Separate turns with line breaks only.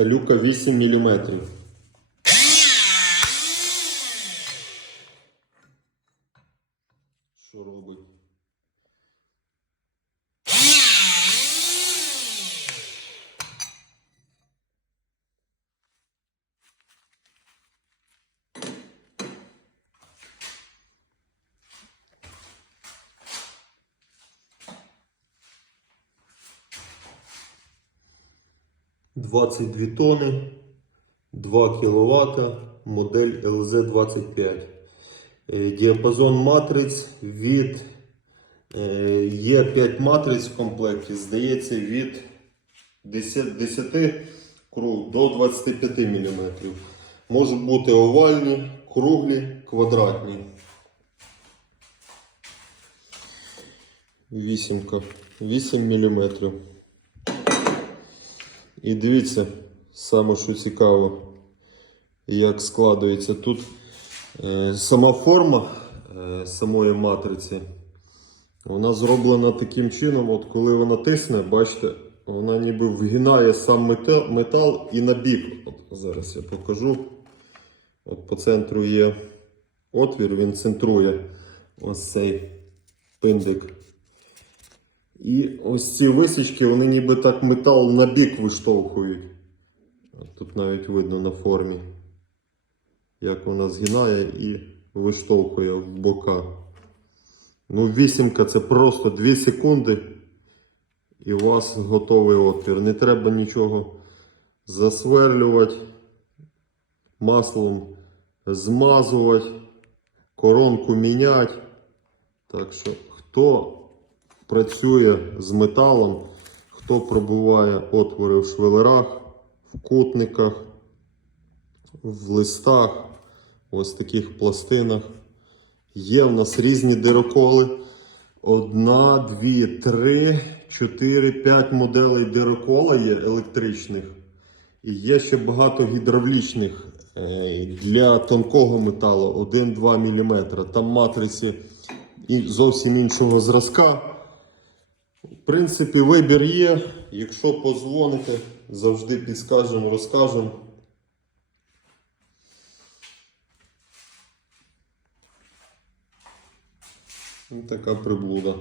Сталюка 8 мм. Що робить? Двадцять дві тони, 2 кВт, модель LZ25. Е, Діапазон матриць від е, є 5 матриць в комплекті, здається, від 10, 10 круг до 25 мм. Можуть бути овальні, круглі, квадратні. Вісімка. 8 мм. І дивіться, саме що цікаво, як складується тут е, сама форма е, самої матриці. Вона зроблена таким чином, от коли вона тисне, бачите, вона ніби вгинає сам метал, метал і на бік. От зараз я покажу. От по центру є отвір, він центрує ось цей пиндик. І ось ці висічки, вони ніби так метал на бік виштовхують. Тут навіть видно на формі, як вона згинає і виштовхує в бока. Ну, вісімка це просто 2 секунди, і у вас готовий отвір. Не треба нічого засверлювати, маслом змазувати, коронку міняти. Так що, хто працює з металом, хто пробуває отвори в швелерах, в кутниках, в листах, ось таких пластинах. Є в нас різні дироколи. Одна, дві, три, чотири, п'ять моделей дирокола є електричних. І є ще багато гідравлічних е, для тонкого металу 1-2 мм. Там матриці зовсім іншого зразка. В принципі, вибір є. Якщо позвоните, завжди підскажемо, розкажемо. Ось така приблуда.